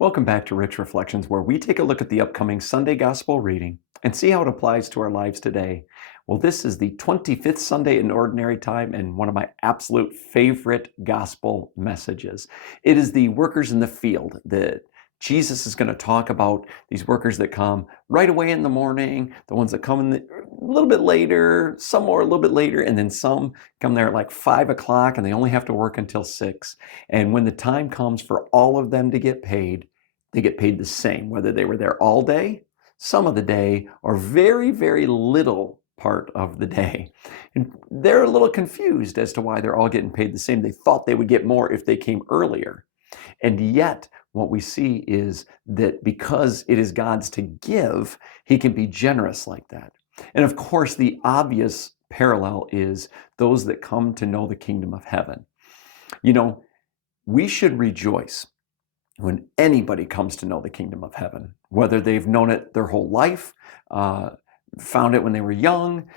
Welcome back to Rich Reflections, where we take a look at the upcoming Sunday Gospel reading and see how it applies to our lives today. Well, this is the 25th Sunday in Ordinary Time and one of my absolute favorite gospel messages. It is the workers in the field that Jesus is going to talk about, these workers that come right away in the morning, the ones that come a little bit later, some more a little bit later, and then some come there at like 5 o'clock and they only have to work until 6. And when the time comes for all of them to get paid, they get paid the same, whether they were there all day, some of the day, or very, very little part of the day. And they're a little confused as to why they're all getting paid the same. They thought they would get more if they came earlier. And yet, what we see is that because it is God's to give, He can be generous like that. And of course, the obvious parallel is those that come to know the kingdom of heaven. You know, we should rejoice when anybody comes to know the kingdom of heaven, whether they've known it their whole life, found it when they were young,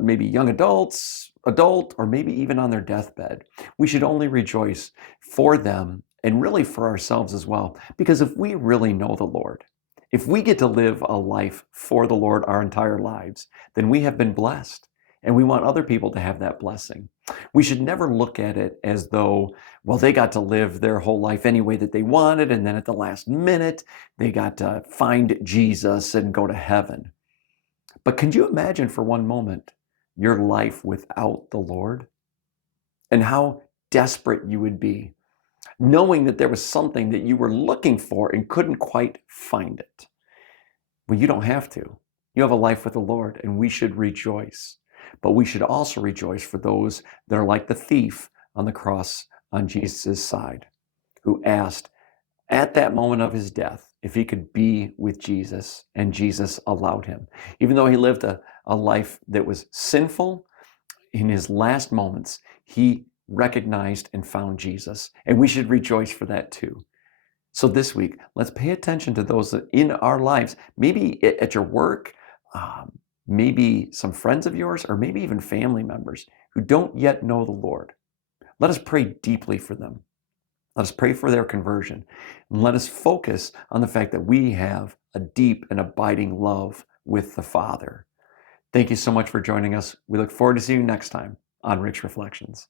maybe young adult, or maybe even on their deathbed. We should only rejoice for them and really for ourselves as well, because if we really know the Lord, if we get to live a life for the Lord our entire lives, then we have been blessed. And we want other people to have that blessing. We should never look at it as though, well, they got to live their whole life any way that they wanted, and then at the last minute, they got to find Jesus and go to heaven. But can you imagine for one moment your life without the Lord? And how desperate you would be, knowing that there was something that you were looking for and couldn't quite find it. Well, you don't have to. You have a life with the Lord, and we should rejoice. But we should also rejoice for those that are like the thief on the cross on Jesus' side, who asked at that moment of his death if he could be with Jesus, and Jesus allowed him. Even though he lived a life that was sinful, in his last moments, he recognized and found Jesus. And we should rejoice for that too. So this week, let's pay attention to those that in our lives, maybe at your work, maybe some friends of yours, or maybe even family members who don't yet know the Lord. Let us pray deeply for them. Let us pray for their conversion. And let us focus on the fact that we have a deep and abiding love with the Father. Thank you so much for joining us. We look forward to seeing you next time on Rich Reflections.